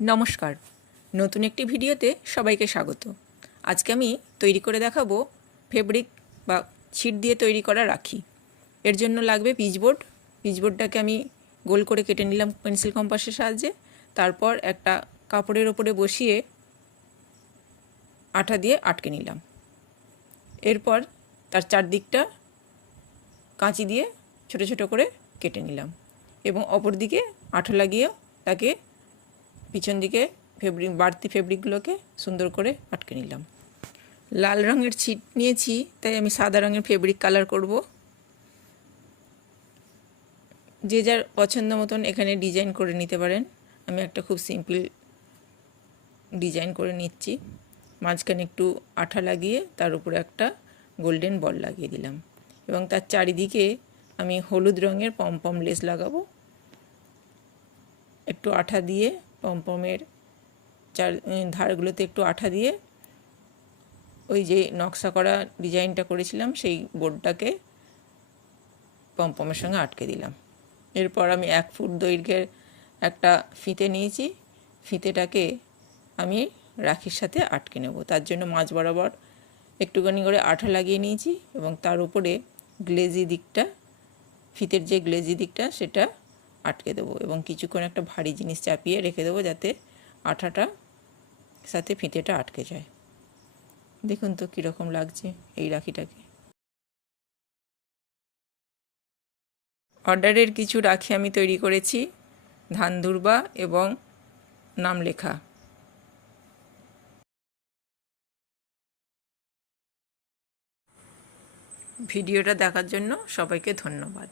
নমস্কার, নতুন একটি ভিডিওতে সবাইকে স্বাগত। আজকে আমি তৈরি করে দেখাবো ফেব্রিক বা ছিট দিয়ে তৈরি করা রাখি। এর জন্য লাগবে পিচবোর্ড। পিচবোর্ডটাকে আমি গোল করে কেটে নিলাম পেন্সিল কম্পাসের সাহায্যে। তারপর একটা কাপড়ের ওপরে বসিয়ে আঠা দিয়ে আটকে নিলাম। এরপর তার চারদিকটা কাঁচি দিয়ে ছোট ছোট করে কেটে নিলাম এবং অপর দিকে আঠা লাগিয়েও তাকে পিছন দিকে বাড়তি ফেব্রিকগুলোকে সুন্দর করে আটকে নিলাম। লাল রঙের ছিট নিয়েছি, তাই আমি সাদা রঙের ফেব্রিক কালার করব। যে যার পছন্দ মতন এখানে ডিজাইন করে নিতে পারেন। আমি একটা খুব সিম্পল ডিজাইন করে নিচ্ছি। মাঝখানে একটু আঠা লাগিয়ে তার উপরে একটা গোল্ডেন বল লাগিয়ে দিলাম এবং তার চারিদিকে আমি হলুদ রঙের পমপম লেস লাগাবো। একটু আঠা দিয়ে পমপমের ধারগুলোতে একটু আঠা দিয়ে ওই যে নকশা করা ডিজাইনটা করেছিলাম সেই বোর্ডটাকে পমপমের সঙ্গে আটকে দিলাম। এরপর আমি 1 ফুট দৈর্ঘ্যের একটা ফিতে নিয়েছি। ফিতেটাকে আমি রাখির সাথে আটকে নেব। তার জন্য মাঝ বরাবর একটুখানি করে আঠা লাগিয়ে নিয়েছি এবং তার উপরে গ্লেজি দিকটা, ফিতের যে গ্লেজি দিকটা সেটা আটকে দেবো এবং কিছুক্ষণ একটা ভারী জিনিস চাপিয়ে রেখে দেবো যাতে আঠাটা সাথে ফিতেটা আটকে যায়। দেখুন তো কীরকম লাগছে এই রাখিটাকে। অর্ডারের কিছু রাখি আমি তৈরি করেছি, ধান দুর্বা এবং নাম লেখা। ভিডিওটা দেখার জন্য সবাইকে ধন্যবাদ।